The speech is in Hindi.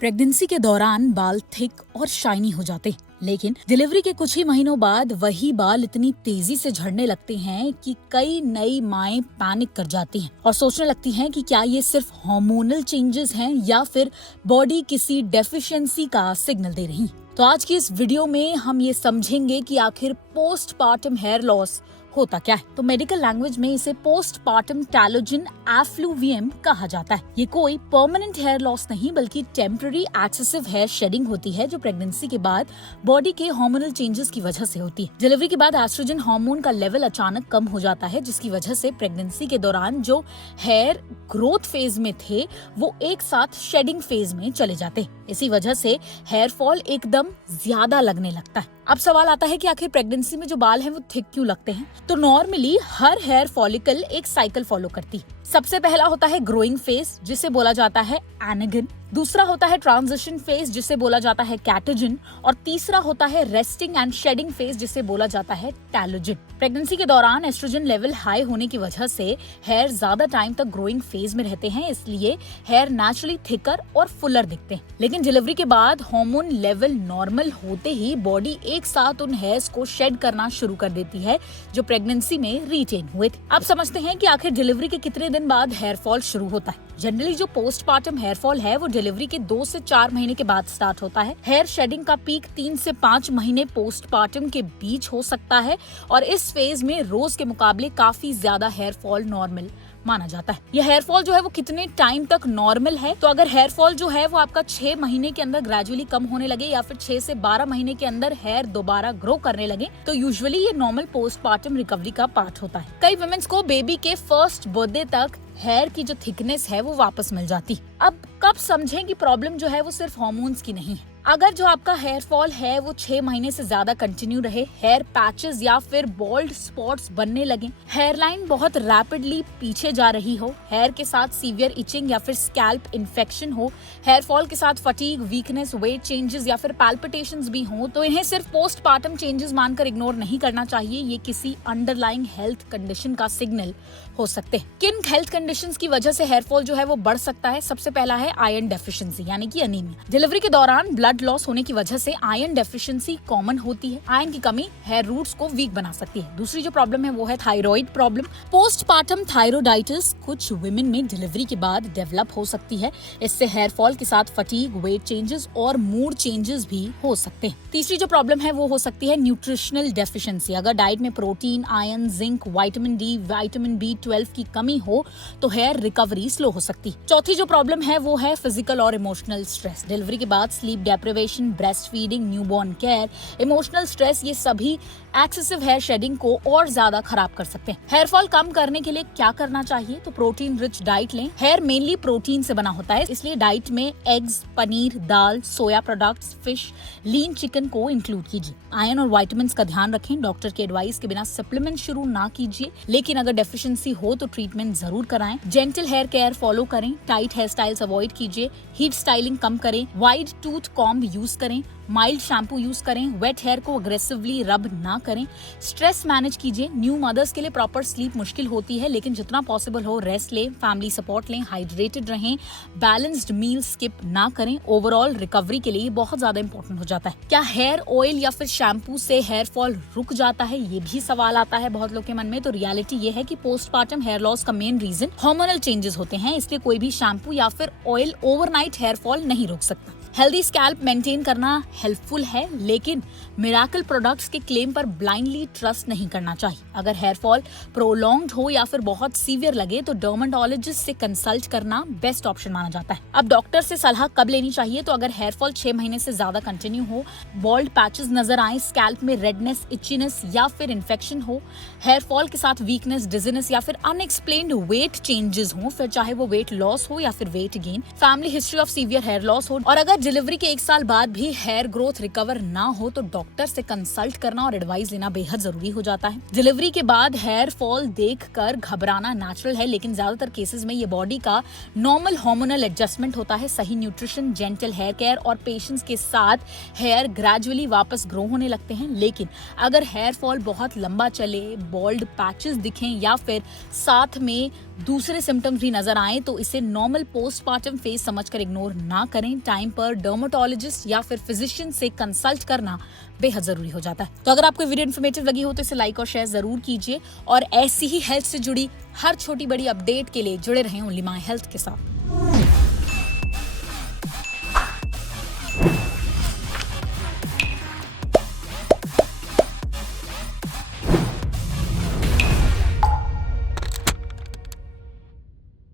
प्रेगनेंसी के दौरान बाल थिक और शाइनी हो जाते हैं, लेकिन डिलीवरी के कुछ ही महीनों बाद वही बाल इतनी तेजी से झड़ने लगते हैं कि कई नई माएं पैनिक कर जाती हैं और सोचने लगती हैं कि क्या ये सिर्फ हार्मोनल चेंजेस हैं या फिर बॉडी किसी डेफिशिएंसी का सिग्नल दे रही है। तो आज की इस वीडियो में हम ये समझेंगे कि आखिर पोस्टपार्टम हेयर लॉस होता क्या है। तो मेडिकल लैंग्वेज में इसे पोस्टपार्टम टैलोजन एफ्लूवियम कहा जाता है। ये कोई परमानेंट हेयर लॉस नहीं बल्कि टेम्पररी एक्सेसिव हेयर शेडिंग होती है जो प्रेगनेंसी के बाद बॉडी के हार्मोनल चेंजेस की वजह से होती है। डिलीवरी के बाद एस्ट्रोजन हार्मोन का लेवल अचानक कम हो जाता है जिसकी वजह से प्रेगनेंसी के दौरान जो हेयर ग्रोथ फेज में थे वो एक साथ शेडिंग फेज में चले जाते हैं। इसी वजह से हेयर फॉल एकदम ज्यादा लगने लगता है। अब सवाल आता है कि आखिर प्रेगनेंसी में जो बाल हैं वो थिक क्यों लगते हैं। तो नॉर्मली हर हेयर फॉलिकल एक साइकिल फॉलो करती है। सबसे पहला होता है ग्रोइंग फेज जिसे बोला जाता है एनागन, दूसरा होता है ट्रांजिशन फेज जिसे बोला जाता है कैटोजन और तीसरा होता है रेस्टिंग एंड शेडिंग फेज जिसे बोला जाता है टैलोजन। प्रेगनेंसी के दौरान एस्ट्रोजन लेवल हाई होने की वजह से हेयर ज्यादा टाइम तक ग्रोइंग फेज में रहते हैं, इसलिए हेयर नेचुरली थिकर और फुलर दिखते हैं। लेकिन डिलीवरी के बाद हार्मोन लेवल नॉर्मल होते ही बॉडी एक साथ उन हेयर्स को शेड करना शुरू कर देती है जो प्रेगनेंसी में रिटेन हुए थे। अब समझते हैं कि आखिर डिलीवरी के कितने दिन बाद हेयर फॉल शुरू होता है। जनरली जो पोस्टपार्टम हेयर फॉल है वो डिलीवरी के 2 से 4 महीने के बाद स्टार्ट होता है। हेयर शेडिंग का पीक 3 से 5 महीने पोस्टपार्टम के बीच हो सकता है और इस फेज में रोज के मुकाबले काफी ज्यादा हेयर फॉल नॉर्मल माना जाता है। यह हेयर फॉल जो है वो कितने टाइम तक नॉर्मल है, तो अगर हेयर फॉल जो है वो आपका 6 महीने के अंदर ग्रेजुअली कम होने लगे या फिर 6 से 12 महीने के अंदर हेयर दोबारा ग्रो करने लगे तो यूजुअली ये नॉर्मल पोस्टपार्टम रिकवरी का पार्ट होता है। कई वुमेन्स को बेबी के फर्स्ट बर्थडे तक हेयर की जो थिकनेस है वो वापस मिल जाती। अब कब समझें कि प्रॉब्लम जो है वो सिर्फ हार्मोन्स की नहीं है। अगर जो आपका हेयर फॉल है वो 6 महीने से ज्यादा कंटिन्यू रहे, हेयर पैचेस या फिर बॉल्ड स्पॉट्स बनने लगे, हेयर लाइन बहुत रैपिडली पीछे जा रही हो, हेयर के साथ सीवियर इचिंग या फिर स्कैल्प इन्फेक्शन हो, हेयर फॉल के साथ फटीग, वीकनेस, वेट चेंजेस या फिर पैल्पिटेशंस भी हो, तो इन्हें सिर्फ पोस्टपार्टम चेंजेस मानकर इग्नोर नहीं करना चाहिए। ये किसी अंडरलाइंग हेल्थ कंडीशन का सिग्नल हो सकते हैं। किन हेल्थ कंडीशंस की वजह से हेयर फॉल जो है वो बढ़ सकता है? सबसे पहला है आयरन डेफिशिएंसी यानी कि अनीमिया। डिलीवरी के दौरान ब्लड लॉस होने की वजह से आयरन डेफिशिएंसी कॉमन होती है। आयरन की कमी हेयर रूट्स को वीक बना सकती है। दूसरी जो प्रॉब्लम है वो है थायराइड प्रॉब्लम। पोस्टपार्टम थायरोइडाइटिस कुछ वुमेन में डिलीवरी के बाद डेवलप हो सकती है। इससे हेयर फॉल के साथ फटीग, वेट चेंजेस और मूड चेंजेस भी हो सकते हैं। तीसरी जो प्रॉब्लम है वो हो सकती है न्यूट्रिशनल डेफिशिएंसी। अगर डाइट में protein, iron, zinc, vitamin D, vitamin B12 की कमी हो तो हेयर रिकवरी स्लो हो सकती है। चौथी जो प्रॉब्लम है वो है फिजिकल और इमोशनल स्ट्रेस। डिलीवरी के बाद sleep deprivation, breast feeding, newborn care, emotional stress, ये सभी एक्सेसिव हेयर शेडिंग को और ज्यादा खराब कर सकते हैं। हेयर फॉल कम करने के लिए क्या करना चाहिए? तो प्रोटीन रिच डाइट लें। हेयर मेनली प्रोटीन से बना होता है, इसलिए डाइट में एग्स, पनीर, दाल, सोया प्रोडक्ट्स, फिश, लीन चिकन को इंक्लूड कीजिए। आयरन और विटामिन्स का ध्यान रखें। डॉक्टर के एडवाइस के बिना सप्लीमेंट शुरू ना कीजिए, लेकिन अगर डेफिशिएंसी हो तो ट्रीटमेंट जरूर कराएं। जेंटल हेयर केयर फॉलो करें। टाइट हेयर स्टाइल्स अवॉइड कीजिए। हीट स्टाइलिंग कम करें। वाइड टूथ कॉम्ब यूज करें। माइल्ड शैम्पू यूज करें। वेट हेयर को अग्रेसिवली रब ना करें। स्ट्रेस मैनेज कीजिए। न्यू मदर्स के लिए प्रॉपर स्लीप मुश्किल होती है, लेकिन जितना पॉसिबल हो रेस्ट लें, फैमिली सपोर्ट लें, हाइड्रेटेड रहें, बैलेंस्ड मील स्किप ना करें। ओवरऑल रिकवरी के लिए बहुत ज्यादा इंपॉर्टेंट हो जाता है। क्या हेयर ऑयल या फिर शैम्पू से हेयर फॉल रुक जाता है? ये भी सवाल आता है बहुत लोग के मन में। तो रियलिटी ये है कि पोस्टपार्टम हेयर लॉस का मेन रीजन हार्मोनल चेंजेस होते हैं, इसलिए कोई भी शैम्पू या फिर ऑयल ओवरनाइट हेयर फॉल नहीं रोक सकता। हेल्दी स्कैल्प मेंटेन करना हेल्पफुल है, लेकिन मिराकल प्रोडक्ट्स के क्लेम पर ब्लाइंडली ट्रस्ट नहीं करना चाहिए। अगर हेयर फॉल प्रोलॉन्ग्ड हो या फिर बहुत सीवियर लगे तो डर्मेटोलॉजिस्ट से कंसल्ट करना बेस्ट ऑप्शन माना जाता है। अब डॉक्टर से सलाह कब लेनी चाहिए? तो अगर हेयर फॉल 6 महीने से ज्यादा कंटिन्यू हो, बॉल्ड पैचेस नजर आए, स्कैल्प में रेडनेस, इचीनेस या फिर इन्फेक्शन हो, हेयर फॉल के साथ वीकनेस, डिजीनेस या फिर अनएक्सप्लेन्ड वेट चेंजेस हो, फिर चाहे वो वेट लॉस हो या फिर weight gain, family history of severe hair loss हो और अगर डिलीवरी के 1 साल बाद भी हेयर ग्रोथ रिकवर ना हो तो डॉक्टर से कंसल्ट करना और एडवाइस लेना बेहद जरूरी हो जाता है। डिलीवरी के बाद हेयर फॉल देखकर घबराना नेचुरल है, लेकिन ज्यादातर केसेस में ये बॉडी का नॉर्मल हार्मोनल एडजस्टमेंट होता है। सही न्यूट्रिशन, जेंटल हेयर केयर और पेशेंस के साथ हेयर ग्रेजुअली वापस ग्रो होने लगते हैं। लेकिन अगर हेयर फॉल बहुत लंबा चले, बॉल्ड पैचेस दिखें या फिर साथ में दूसरे सिम्टम्स भी नजर आए तो इसे नॉर्मल पोस्टमार्टम फेज समझकर इग्नोर ना करें। टाइम पर डर्मेटोलॉजिस्ट या फिर फिजिशियन से कंसल्ट करना बेहद जरूरी हो जाता है। तो अगर आपको वीडियो इन्फॉर्मेटिव लगी हो तो इसे लाइक और शेयर जरूर कीजिए और ऐसी ही हेल्थ से जुड़ी हर छोटी बड़ी अपडेट के लिए जुड़े रहें ओनली माय हेल्थ के साथ।